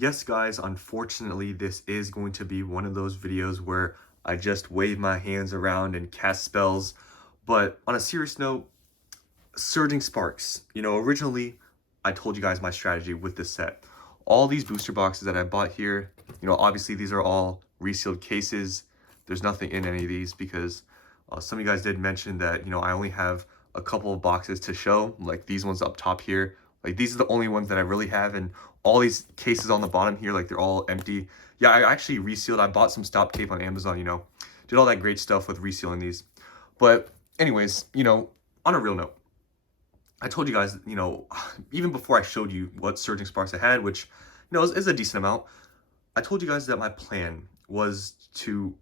Yes, guys, unfortunately, this is going to be one of those videos where I just wave my hands around and cast spells. But on a serious note, Surging Sparks. Originally, I told you guys my strategy with this set. All these booster boxes that I bought here, obviously these are all resealed cases. There's nothing in any of these because some of you guys did mention that, I only have a couple of boxes to show, like these ones up top here. Like these are the only ones that I really have, and all these cases on the bottom here, like they're all empty. Yeah, I actually resealed. I bought some stop tape on Amazon, did all that great stuff with resealing these. But anyways, on a real note, I told you guys, even before I showed you what Surging Sparks I had, which, is a decent amount, I told you guys that my plan was to,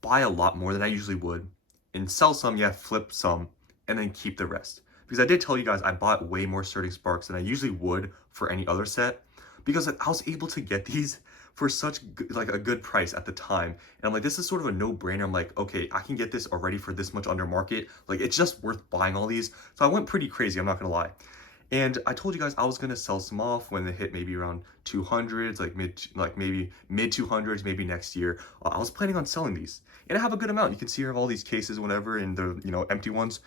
buy a lot more than I usually would and sell some, yeah, flip some, and then keep the rest. Because I did tell you guys I bought way more Surging Sparks than I usually would for any other set because I was able to get these for such like a good price at the time. And I'm like, this is sort of a no-brainer. I'm like, okay, I can get this already for this much under market. Like, it's just worth buying all these. So I went pretty crazy, I'm not gonna lie. And I told you guys I was gonna sell some off when they hit maybe around 200s, maybe mid 200s, maybe next year. I was planning on selling these, and I have a good amount. You can see here I have all these cases, whatever, and the empty ones.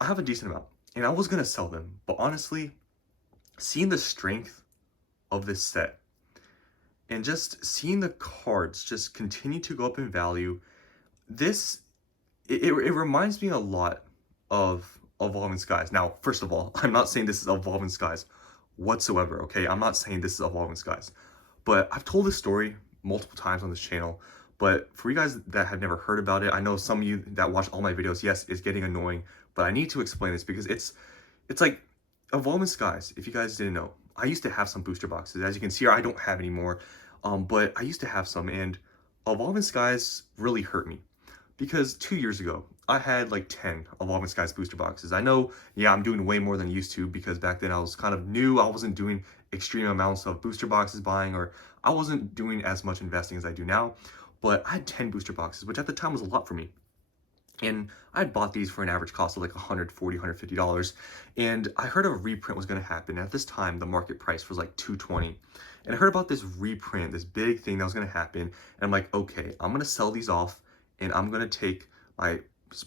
I have a decent amount, and I was gonna sell them. But honestly, seeing the strength of this set and just seeing the cards just continue to go up in value, this it reminds me a lot of Evolving Skies. Now, first of all, I'm not saying this is Evolving Skies whatsoever, okay? I'm not saying this is Evolving Skies. But I've told this story multiple times on this channel. But for you guys that have never heard about it, I know some of you that watch all my videos, yes, it's getting annoying, but I need to explain this because it's like Evolving Skies, if you guys didn't know. I used to have some booster boxes. As you can see here, I don't have any more. But I used to have some, and Evolving Skies really hurt me because 2 years ago, I had like 10 Evolving Skies booster boxes. I know, yeah, I'm doing way more than I used to because back then I was kind of new. I wasn't doing extreme amounts of booster boxes buying, or I wasn't doing as much investing as I do now. But I had 10 booster boxes, which at the time was a lot for me. And I had bought these for an average cost of like $140, $150. And I heard a reprint was going to happen. At this time, the market price was like $220. And I heard about this reprint, this big thing that was going to happen. And I'm like, okay, I'm going to sell these off and I'm going to take my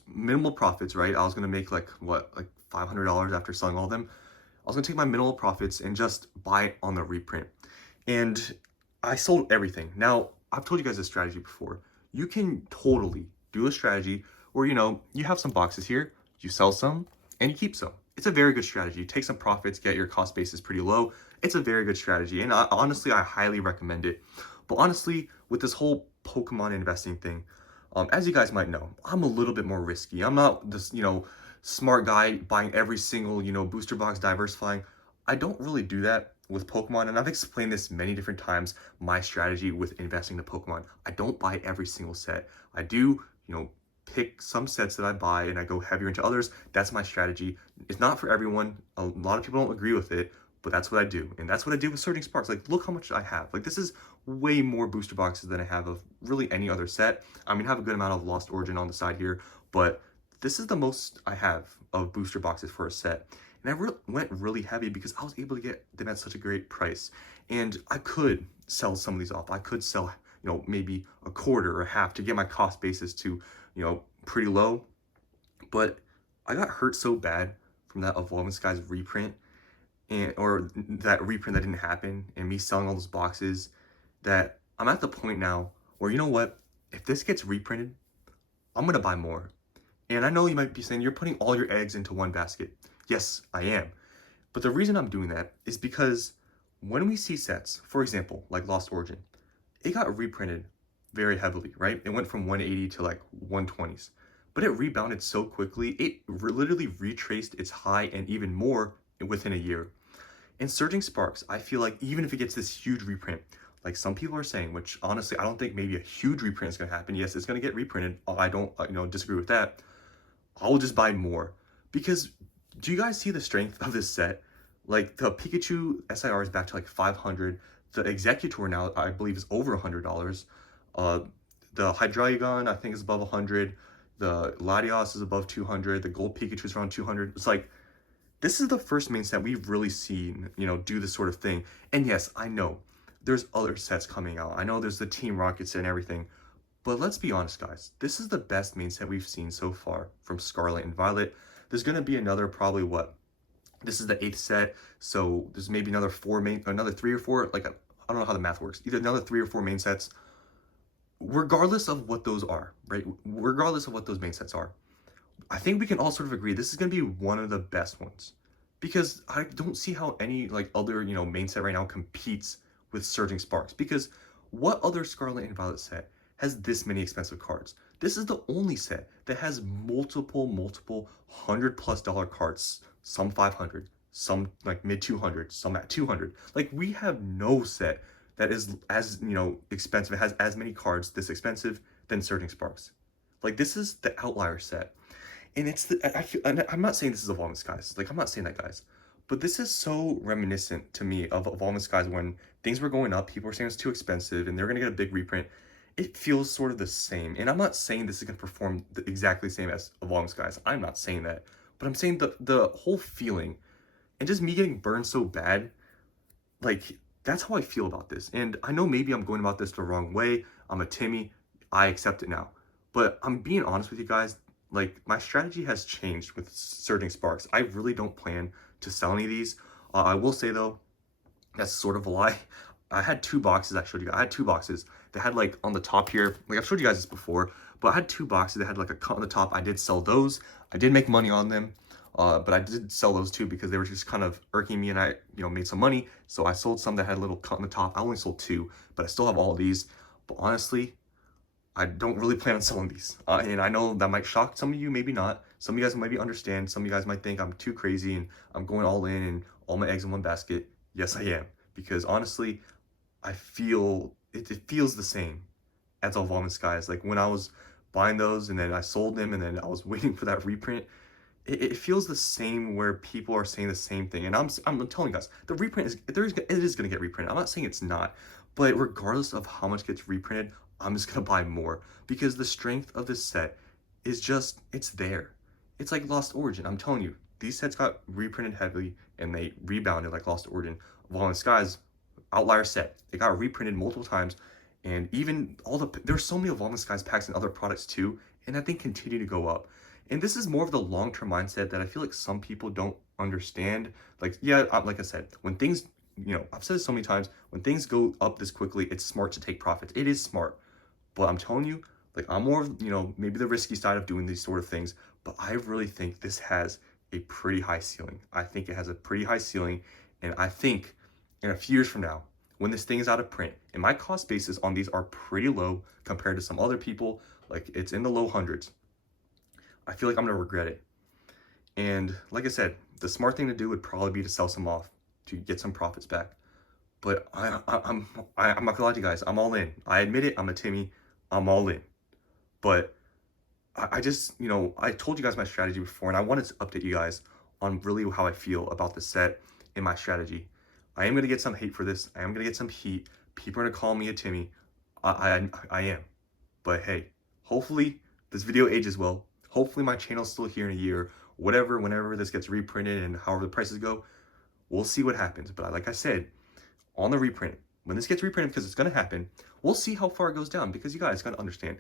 minimal profits, right? I was going to make like $500 after selling all of them. I was going to take my minimal profits and just buy it on the reprint. And I sold everything. Now, I've told you guys this strategy before. You can totally do a strategy where, you have some boxes here, you sell some, and you keep some. It's a very good strategy. Take some profits, get your cost basis pretty low. It's a very good strategy, and honestly, I highly recommend it. But honestly, with this whole Pokemon investing thing, as you guys might know, I'm a little bit more risky. I'm not this, smart guy buying every single, booster box, diversifying. I don't really do that with Pokemon, and I've explained this many different times, my strategy with investing in Pokemon. I don't buy every single set. I do, pick some sets that I buy and I go heavier into others. That's my strategy. It's not for everyone. A lot of people don't agree with it, but that's what I do. And that's what I do with Surging Sparks. Like, look how much I have. Like, this is way more booster boxes than I have of really any other set. I mean, I have a good amount of Lost Origin on the side here, but this is the most I have of booster boxes for a set. And I went really heavy because I was able to get them at such a great price. And I could sell some of these off. I could sell, maybe a quarter or a half to get my cost basis to, pretty low. But I got hurt so bad from that Evolving Skies reprint, or that reprint that didn't happen, and me selling all those boxes, that I'm at the point now where, you know what, if this gets reprinted, I'm gonna buy more. And I know you might be saying you're putting all your eggs into one basket. Yes, I am. But the reason I'm doing that is because when we see sets, for example, like Lost Origin, it got reprinted very heavily, right? It went from 180 to like 120s, but it rebounded so quickly, it literally retraced its high and even more within a year. And Surging Sparks, I feel like even if it gets this huge reprint, like some people are saying, which honestly, I don't think maybe a huge reprint is gonna happen. Yes, it's gonna get reprinted. I don't, disagree with that. I will just buy more because do you guys see the strength of this set? Like the Pikachu SIR is back to like 500. The Executor now, I believe, is over $100. The Hydreigon, I think, is above 100. The Latios is above 200. The Gold Pikachu is around 200. It's like, this is the first main set we've really seen, do this sort of thing. And yes, I know there's other sets coming out. I know there's the Team Rocket set and everything, but let's be honest, guys. This is the best main set we've seen so far from Scarlet and Violet. There's gonna be another probably what? This is the 8th set, so there's maybe another 3 or 4. Like I don't know how the math works. Either another 3 or 4 main sets. Regardless of what those are, right? Regardless of what those main sets are, I think we can all sort of agree this is gonna be one of the best ones, because I don't see how any like other main set right now competes with Surging Sparks. Because what other Scarlet and Violet set has this many expensive cards? This is the only set that has multiple $100+ cards. Some 500, some like mid 200, some at 200. Like we have no set that is as expensive, it has as many cards this expensive than Surging Sparks. Like this is the outlier set. And it's I feel, and I'm not saying this is Evolving Skies. Like I'm not saying that, guys. But this is so reminiscent to me of Evolving Skies when things were going up, people were saying it's too expensive and they're gonna get a big reprint. It feels sort of the same. And I'm not saying this is gonna perform exactly the same as Evolving Skies. I'm not saying that. But I'm saying the whole feeling and just me getting burned so bad, like that's how I feel about this. And I know maybe I'm going about this the wrong way. I'm a Timmy. I accept it now. But I'm being honest with you guys. Like my strategy has changed with Surging Sparks. I really don't plan to sell any of these. I will say though, that's sort of a lie. I had 2 boxes I showed you guys. I had 2 boxes that had like on the top here, like I've showed you guys this before, but I had 2 boxes that had like a cut on the top. I did sell those. I did make money on them, but I did sell those too because they were just kind of irking me and I, made some money. So I sold some that had a little cut on the top. I only sold 2, but I still have all of these. But honestly, I don't really plan on selling these. And I know that might shock some of you, maybe not. Some of you guys might understand. Some of you guys might think I'm too crazy and I'm going all in and all my eggs in one basket. Yes, I am. Because honestly, I feel, it feels the same as Evolving Skies. Like when I was buying those and then I sold them and then I was waiting for that reprint, it feels the same where people are saying the same thing. And I'm telling you guys, the reprint is, it is going to get reprinted. I'm not saying it's not. But regardless of how much gets reprinted, I'm just going to buy more. Because the strength of this set is just, it's there. It's like Lost Origin. I'm telling you, these sets got reprinted heavily and they rebounded like Lost Origin. Evolving Skies, outlier set. It got reprinted multiple times. And even there's so many Evolving Skies packs and other products too. And that thing continue to go up. And this is more of the long-term mindset that I feel like some people don't understand. Like, yeah, like I said, when things, I've said this so many times, when things go up this quickly, it's smart to take profits. It is smart. But I'm telling you, like, I'm more of, maybe the risky side of doing these sort of things. But I really think this has a pretty high ceiling. I think it has a pretty high ceiling. And I think in a few years from now, when this thing is out of print, and my cost bases on these are pretty low compared to some other people, like it's in the low hundreds, I feel like I'm gonna regret it. And like I said, the smart thing to do would probably be to sell some off to get some profits back. But I'm not gonna lie to you guys, I'm all in. I admit it, I'm a Timmy, I'm all in. But I just, I told you guys my strategy before, and I wanted to update you guys on really how I feel about the set and my strategy. I am gonna get some hate for this. I am gonna get some heat. People are gonna call me a Timmy. I am. But hey, hopefully this video ages well. Hopefully my channel's still here in a year, whatever, whenever this gets reprinted and however the prices go, we'll see what happens. But like I said, on the reprint, when this gets reprinted, because it's going to happen, we'll see how far it goes down. Because you guys got to understand,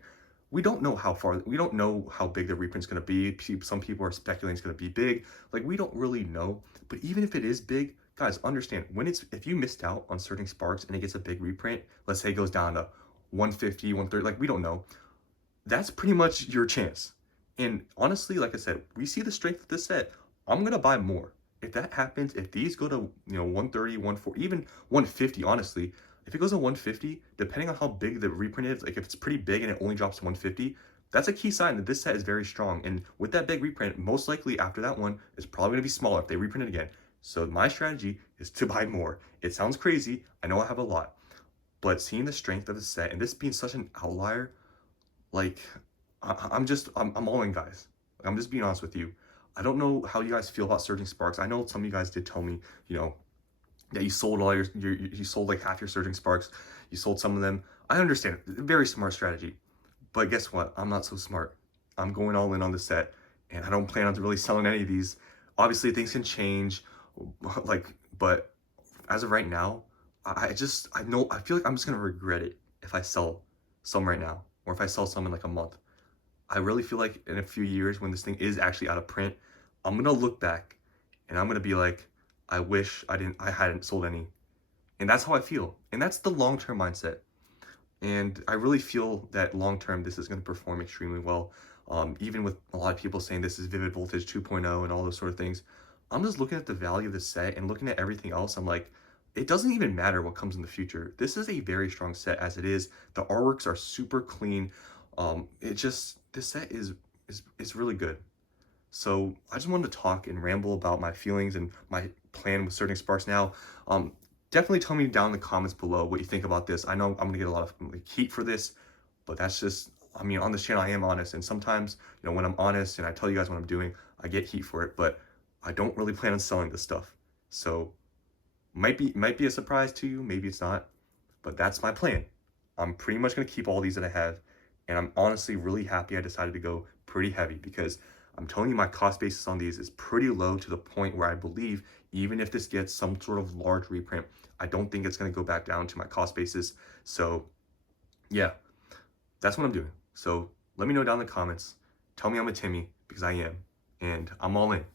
we don't know how big the reprint's going to be. Some people are speculating it's going to be big. Like, we don't really know. But even if it is big, guys, understand, if you missed out on Surging Sparks and it gets a big reprint, let's say it goes down to 150, 130, like we don't know, that's pretty much your chance. And honestly, like I said, we see the strength of this set. I'm going to buy more. If that happens, if these go to, 130, 140, even 150, honestly, if it goes to 150, depending on how big the reprint is, like if it's pretty big and it only drops to 150, that's a key sign that this set is very strong. And with that big reprint, most likely after that one, it's probably going to be smaller if they reprint it again. So my strategy is to buy more. It sounds crazy. I know I have a lot. But seeing the strength of the set and this being such an outlier, like, I'm all in, guys. I'm just being honest with you. I don't know how you guys feel about Surging Sparks. I know some of you guys did tell me, that you sold all you sold like half your Surging Sparks. You sold some of them. I understand. Very smart strategy. But guess what? I'm not so smart. I'm going all in on the set, and I don't plan on really selling any of these. Obviously, things can change, but as of right now, I feel like I'm just gonna regret it if I sell some right now, or if I sell some in like a month. I really feel like in a few years when this thing is actually out of print, I'm gonna look back and I'm gonna be like, I wish I hadn't sold any. And that's how I feel. And that's the long-term mindset. And I really feel that long-term, this is gonna perform extremely well. Even with a lot of people saying this is Vivid Voltage 2.0 and all those sort of things, I'm just looking at the value of the set and looking at everything else. I'm like, it doesn't even matter what comes in the future. This is a very strong set as it is. The artworks are super clean. This set is really good. So I just wanted to talk and ramble about my feelings and my plan with Surging Sparks now. Um, Definitely tell me down in the comments below what you think about this. I know I'm gonna get a lot of like, heat for this, but that's just, I mean, on this channel I am honest, and sometimes, you know, when I'm honest and I tell you guys what I'm doing, I get heat for it, but I don't really plan on selling this stuff. So might be a surprise to you, maybe it's not, but that's my plan. I'm pretty much gonna keep all these that I have, and I'm honestly really happy I decided to go pretty heavy because I'm telling you my cost basis on these is pretty low to the point where I believe even if this gets some sort of large reprint, I don't think it's gonna go back down to my cost basis. So yeah, that's what I'm doing. So let me know down in the comments. Tell me I'm a Timmy because I am, and I'm all in.